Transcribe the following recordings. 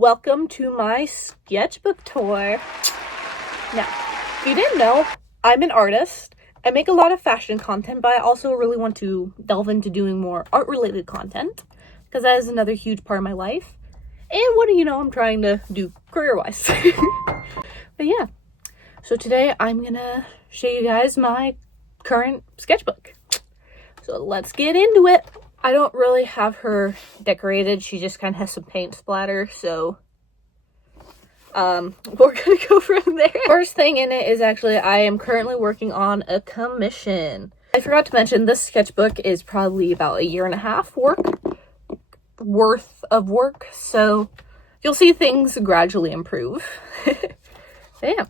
welcome to my sketchbook tour. Now, if you didn't know, I'm an artist. I make a lot of fashion content, but I also really want to delve into doing more art-related content because that is another huge part of my life. And what do you know, I'm trying to do career-wise. But yeah, so today I'm gonna show you guys my current sketchbook. So let's get into it. I don't really have her decorated. She just kind of has some paint splatter, so we're gonna go from there. First thing in it is actually I am currently working on a commission. I forgot to mention this sketchbook is probably about 1.5 years worth of work, so you'll see things gradually improve. So yeah,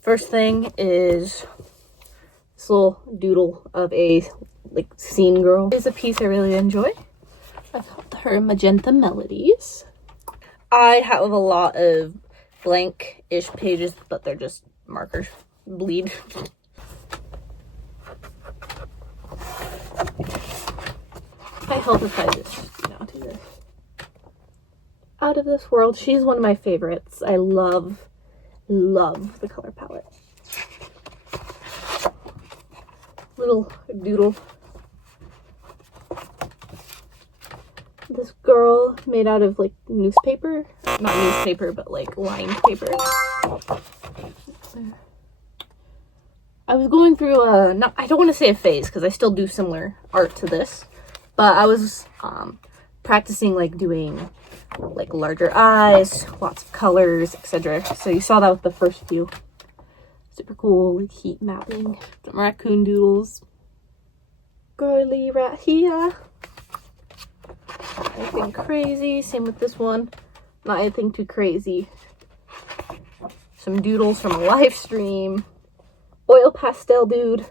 first thing is this little doodle of a scene girl. It's a piece I really enjoy. I called her Magenta Melodies. I have a lot of blank-ish pages, but they're just markers. Bleed. I hope if I just, do this. Out of This World. She's one of my favorites. I love the color palette. Little doodle. This girl made out of newspaper, not newspaper, but lined paper. I was going through I don't want to say a phase because I still do similar art to this, but I was practicing doing larger eyes, lots of colors, etc. So you saw that with the first few. Super cool, heat mapping. Some raccoon doodles. Girly rat here. Anything crazy. Same with this one. Not anything too crazy. Some doodles from a live stream. Oil pastel dude.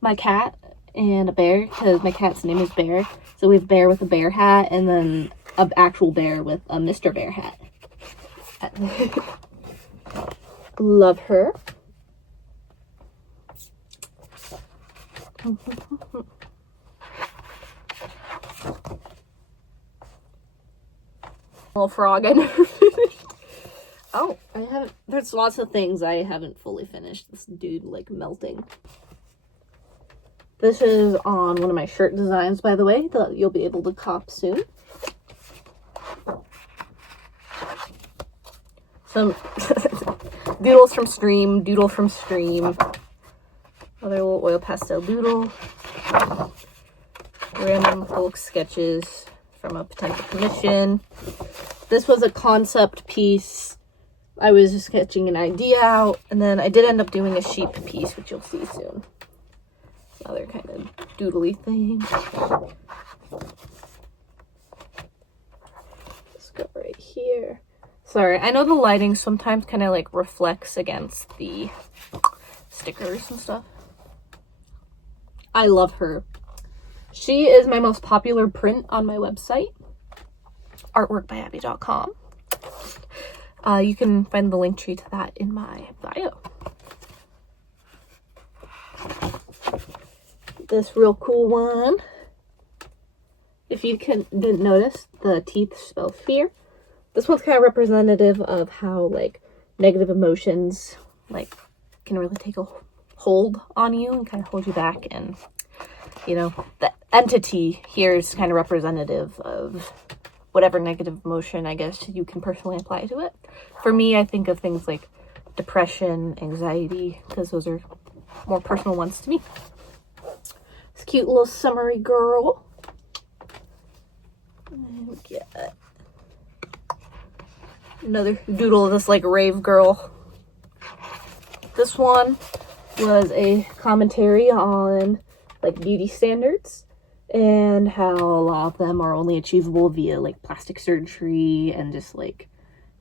My cat and a bear, because my cat's name is Bear. So we have Bear with a bear hat, and then an actual bear with a Mr. Bear hat. Love her. Little frog I never finished. Oh, I haven't. There's lots of things I haven't fully finished. This dude melting. This is on one of my shirt designs, by the way, that you'll be able to cop soon. Some doodles from Stream, doodle from Stream. Another little oil pastel doodle. Random folk sketches from a potential commission. This was a concept piece. I was sketching an idea out, and then I did end up doing a sheep piece, which you'll see soon. Another kind of doodly thing. Let's go right here. Sorry, I know the lighting sometimes kind of reflects against the stickers and stuff. I love her. She is my most popular print on my website, artworkbyabby.com. You can find the link tree to that in my bio. This real cool one. If you didn't notice, the teeth spell fear. This one's kind of representative of how negative emotions can really take a hold on you and kind of hold you back, and the entity here is kind of representative of whatever negative emotion I guess you can personally apply to it. For me, I think of things like depression, anxiety, because those are more personal ones to me. This cute little summery girl. And we get another doodle of this rave girl. This one was a commentary on beauty standards and how a lot of them are only achievable via plastic surgery and just the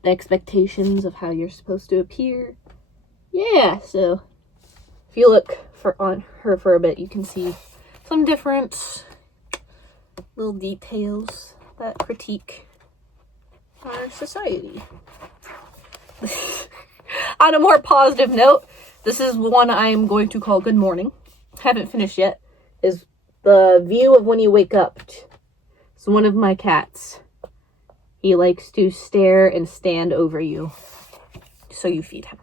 expectations of how you're supposed to appear. Yeah, so if you look on her for a bit, you can see some different little details that critique our society. On a more positive note, this is one I am going to call Good Morning. Haven't finished yet. Is the view of when you wake up. So one of my cats, He likes to stare and stand over you, so you feed him.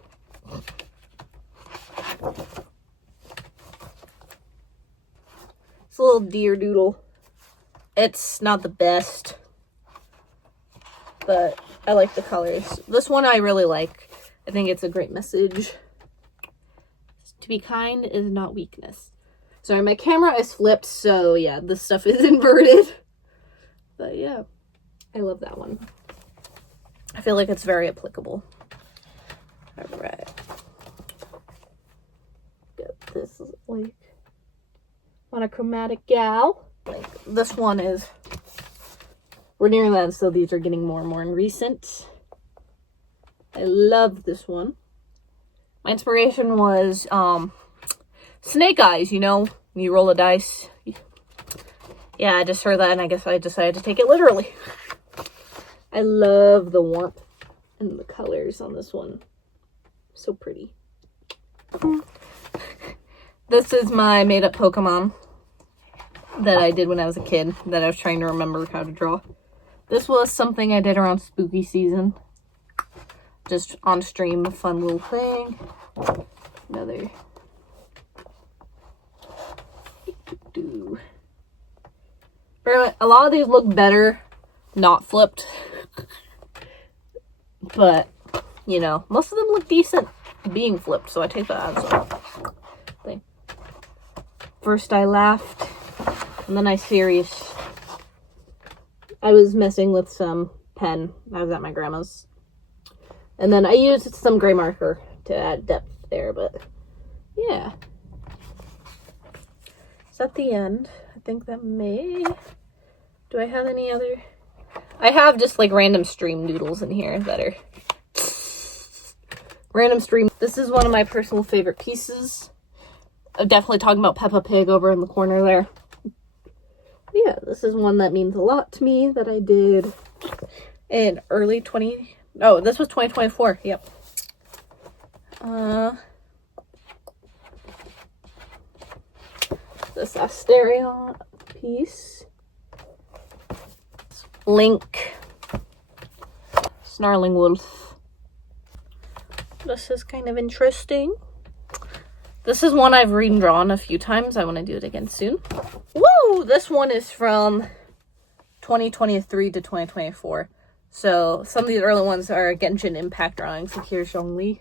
It's a little deer doodle. It's not the best, but I like the colors. This one I really like. I think it's a great message. To be kind is not weakness. Sorry, my camera is flipped, so yeah, this stuff is inverted. But yeah, I love that one. I feel like it's very applicable. Alright. Got this, like, monochromatic gal. Like, this one is... We're nearing that, so these are getting more and more in recent. I love this one. My inspiration was, Snake Eyes, you know? You roll a dice. Yeah, I just heard that, and I guess I decided to take it literally. I love the warmth and the colors on this one. So pretty. This is my made-up Pokemon that I did when I was a kid, that I was trying to remember how to draw. This was something I did around spooky season. Just on stream, a fun little thing. Another. A lot of these look better not flipped. But, you know, most of them look decent being flipped, so I take that as a thing. First I laughed, and then I serious. I was messing with some pen. I was at my grandma's. And then I used some gray marker to add depth there, but yeah. Is that the end? I think that may... Do I have any other... I have just like random stream doodles in here that are... Random stream. This is one of my personal favorite pieces. I'm definitely talking about Peppa Pig over in the corner there. Yeah, this is one that means a lot to me that I did in early 20... Oh, this was 2024. Yep. This Asterion piece. Link. Snarling Wolf. This is kind of interesting. This is one I've redrawn a few times. I want to do it again soon. Woo! This one is from 2023 to 2024. So, some of these early ones are Genshin Impact drawings. Like here's Zhongli.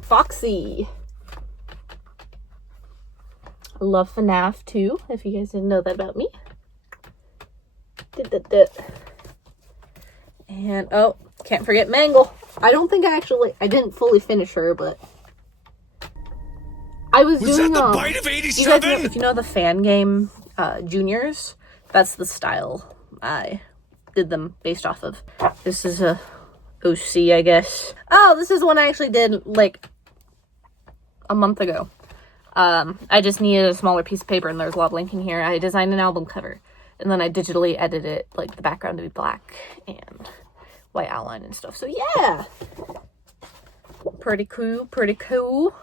Foxy. I love FNAF too, if you guys didn't know that about me. And, oh, can't forget Mangle. I don't think I didn't fully finish her, but... I was doing, that the bite of 87? You guys know, if you know the fan game, Juniors, that's the style I did them based off of. This is a OC, I guess. Oh, this is one I actually did, like, a month ago. I just needed a smaller piece of paper, and there's a lot of linking here. I designed an album cover, and then I digitally edited it, like, the background to be black, and white outline and stuff. So, yeah! Pretty cool, pretty cool.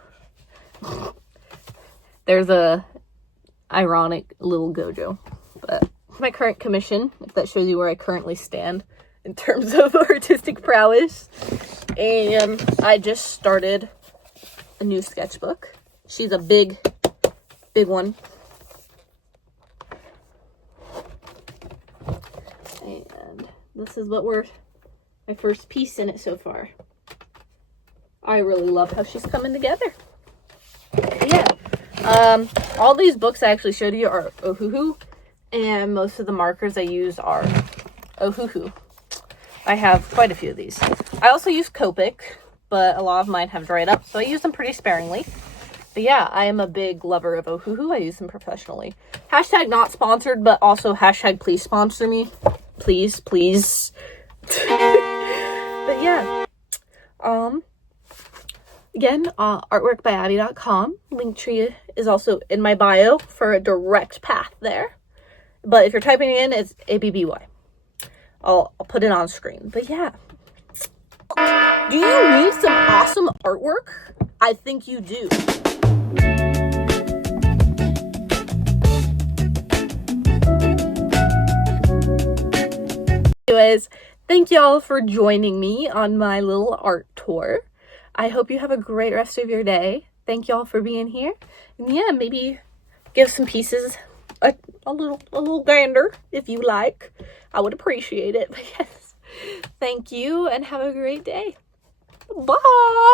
There's a ironic little Gojo, but my current commission, if that shows you where I currently stand in terms of artistic prowess. And I just started a new sketchbook. She's a big one. And this is what my first piece in it so far. I really love how she's coming together. But yeah. All these books I actually showed you are Ohuhu. And most of the markers I use are Ohuhu. I have quite a few of these. I also use Copic, but a lot of mine have dried up, so I use them pretty sparingly. But yeah, I am a big lover of Ohuhu. I use them professionally. Hashtag not sponsored, but also hashtag please sponsor me. Please, please. But yeah. Again, artwork by Abby.com. Linktree is also in my bio for a direct path there. But if you're typing it in, it's ABBY. I'll put it on screen. But yeah. Do you need some awesome artwork? I think you do. anyways, thank y'all for joining me on my little art tour. I hope you have a great rest of your day. Thank y'all for being here. And yeah, maybe give some pieces a little gander if you like. I would appreciate it. But yes, thank you and have a great day. Bye.